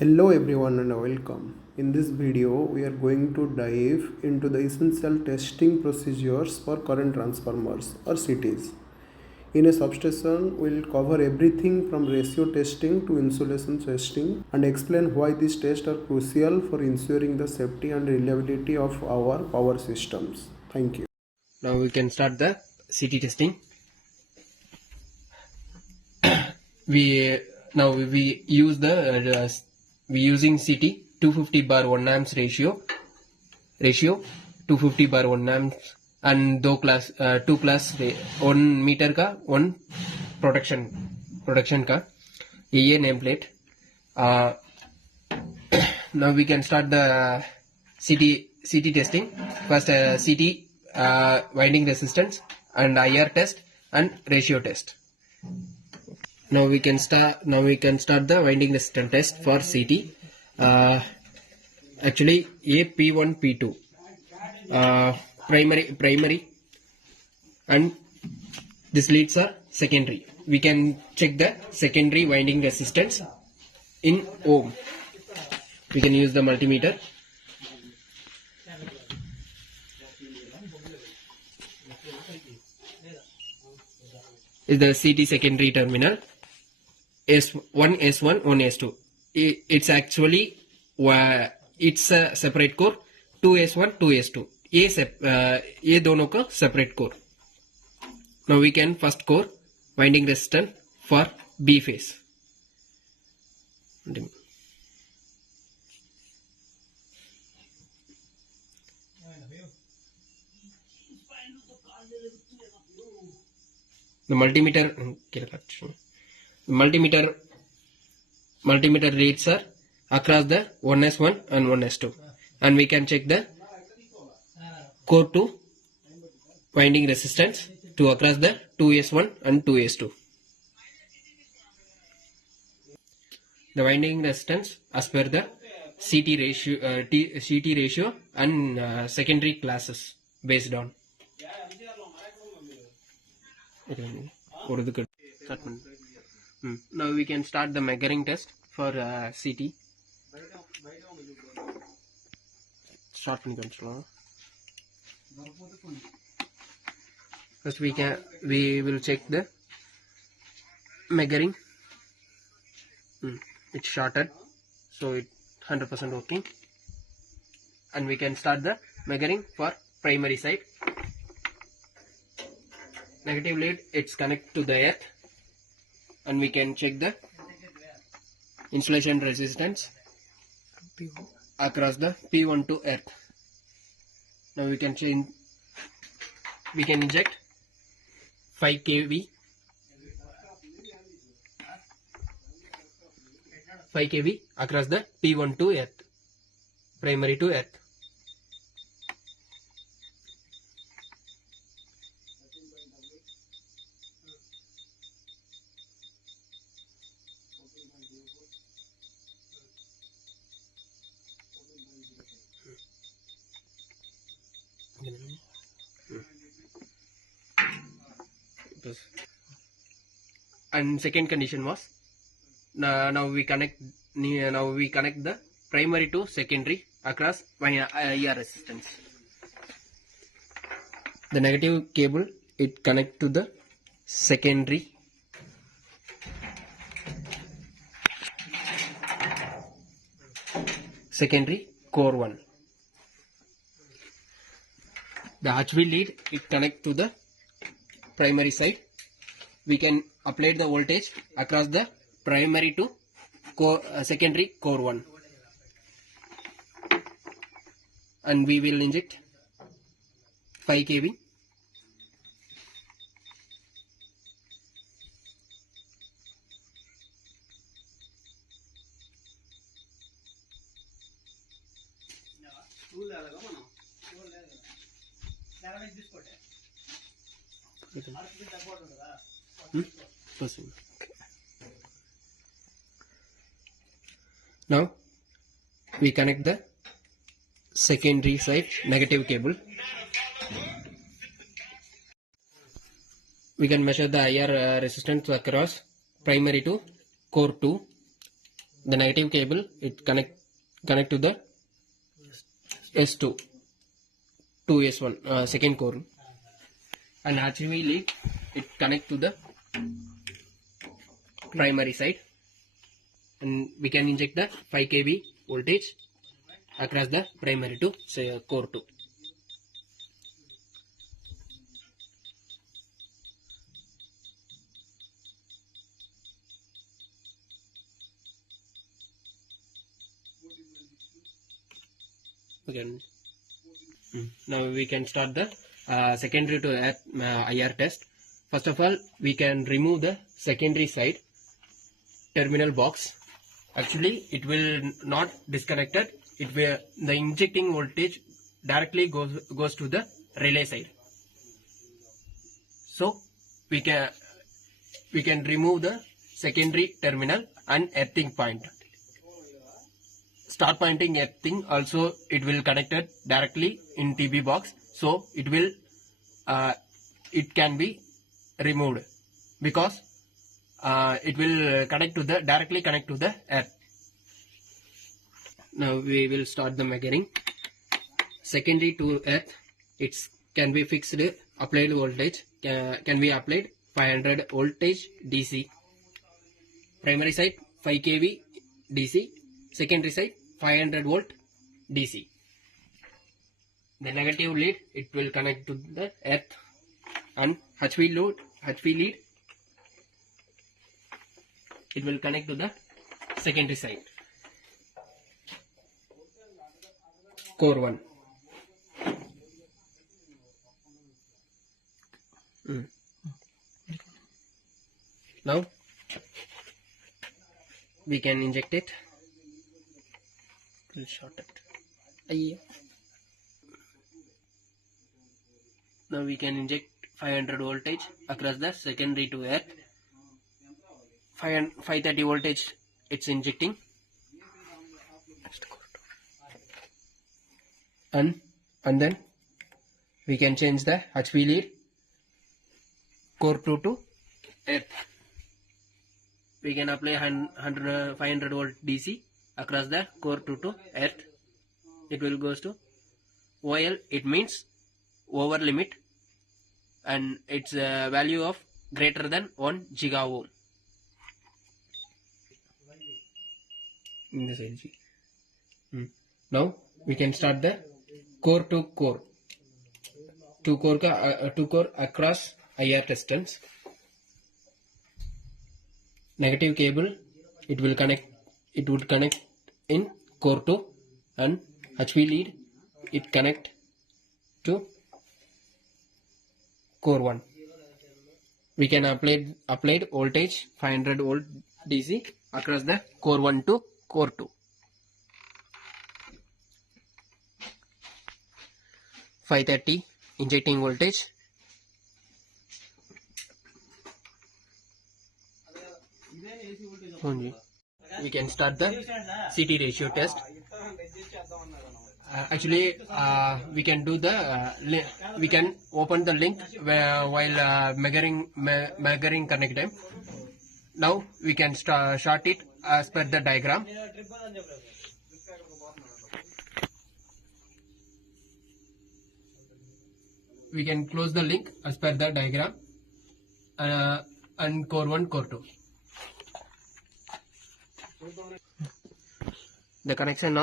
Hello everyone and welcome. In this video we are going to dive into the essential testing procedures for current transformers or CTs. In a substation we'll cover everything from ratio testing to insulation testing and explain why these tests are crucial for ensuring the safety and reliability of our power systems. Thank you. Now we can start the CT testing. we use we using CT 250/1 amps ratio 250/1 amps and two class 1 meter का 1 production का ये name plate. Now we can start the CT testing. First CT winding resistance and IR test and ratio test. Now we can start the winding resistance test for CT. Actually A P1 P2 primary and this leads are secondary. We can check the secondary winding resistance in ohm. We can use the multimeter. Is the CT secondary terminal. S1 S1 1 S2. It's actually it's a separate core. 2 S1 2 S2. ये दोनों का separate core. Now we can first core winding resistance for B phase. The multimeter reads are across the 1S1 and 1S2, and we can check the core 2 winding resistance to across the 2S1 and 2S2. The winding resistance as per the CT ratio and secondary classes based on. Now we can start the measuring test for CT. Start first we will check the measuring. It's shorted, so it 100% working, and we can start the measuring for primary side. Negative lead, it's connected to the earth, and we can check the insulation resistance across the P1 to earth. Now we can inject 5 kV across the P1 to earth, primary to earth. And second condition was now we connect the primary to secondary across IR resistance. The negative cable it connect to the secondary core 1. The HV lead it connect to the primary side. We can apply the voltage across the primary to secondary core 1, and we will inject 5 kV. Now we connect the secondary side negative cable. We can measure the IR resistance across primary to core 2 The negative cable it connect to the S2 2S1 second core, and HV lead it connect to the primary side, and we can inject the 5 kV voltage across the primary to say core 2. Again, now we can start the secondary to earth IR test. First of all, we can remove the secondary side terminal box. Actually, it will not disconnected. It will the injecting voltage directly goes to the relay side. So we can remove the secondary terminal and earthing point. Start pointing earthing also it will connected directly in TB box, so it will it can be removed because it will directly connect to the earth. Now we will start the measuring. Secondary to earth, it can be fixed applied voltage can be applied 500 voltage DC. Primary side 5 kV DC, secondary side 500 volt DC. The negative lead it will connect to the earth, and HV lead it will connect to the secondary side. Core 1. Now we can inject it. We'll short it. Now we can inject 500 voltage across the secondary to earth. 530 voltage it's injecting, and then we can change the HV lead core 2 to earth. We can apply 500 volt DC across the core 2 to earth. It will goes to OL, it means over limit, and its value of greater than 1 giga ohm. In this LG. Now we can start the core to core. Two core across IR testance. Negative cable it would connect in core 2, and HV lead it connect to core 1. We can applied voltage 500 volt DC across the core 1 to core 2. 530 injecting voltage. We can start the CT ratio test. Actually, we can do the we can open the link while measuring connect time. Now we can short it as per the diagram. We can close the link as per the diagram, and core 1, core 2. The connection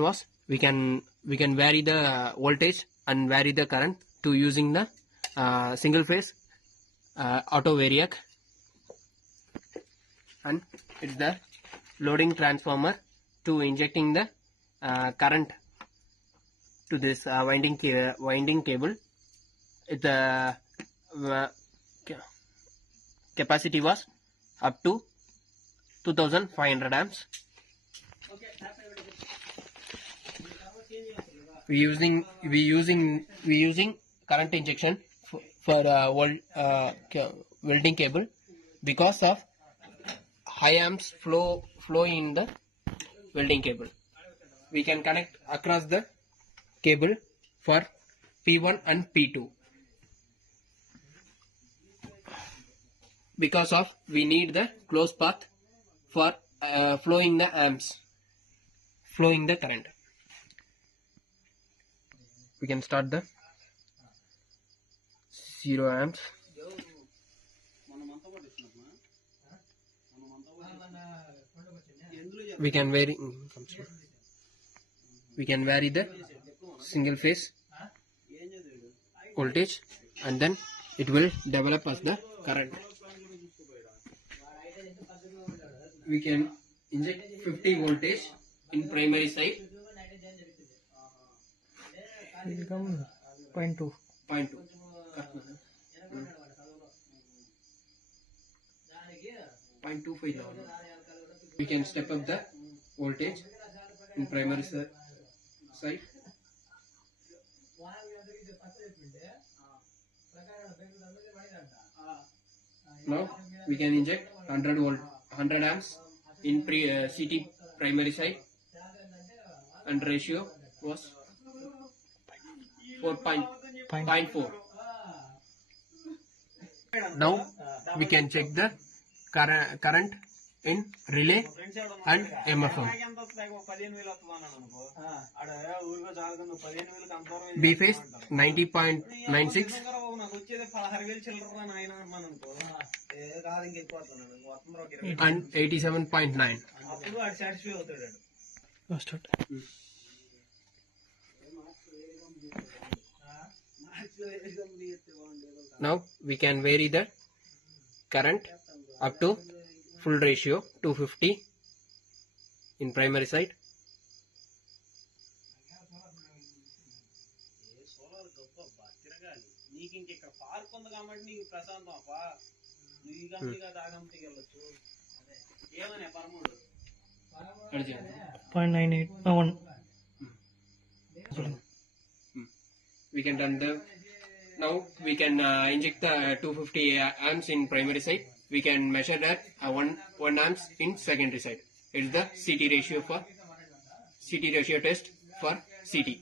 was we can vary the voltage and vary the current to using the single phase auto variac, and it's the loading transformer to injecting the current to this winding cable. The capacity was up to 2500 amps. We using current injection for welding cable because of high amps flow in the welding cable. We can connect across the cable for P1 and P2 because of we need the close path for flowing the amps, flowing the current. We can start the 0 amps. We can vary the single phase voltage, and then it will develop as the current. We can inject 50 voltage in primary side. It will come 0.2. 0.2. Hmm. 0.25 level. We can step up the voltage in primary side. Now we can inject 100 amps in CT primary side, and ratio was 4.4. Now we can check the current in relay and MFM. B phase 90.96 and 87.9. Start. Now we can vary the current up to full ratio 250 in primary side. Hmm. 0.98. 1. We can run the. Now we can inject the 250 amps in primary side. We can measure that 1 amps in secondary side. It's the CT ratio test for CT.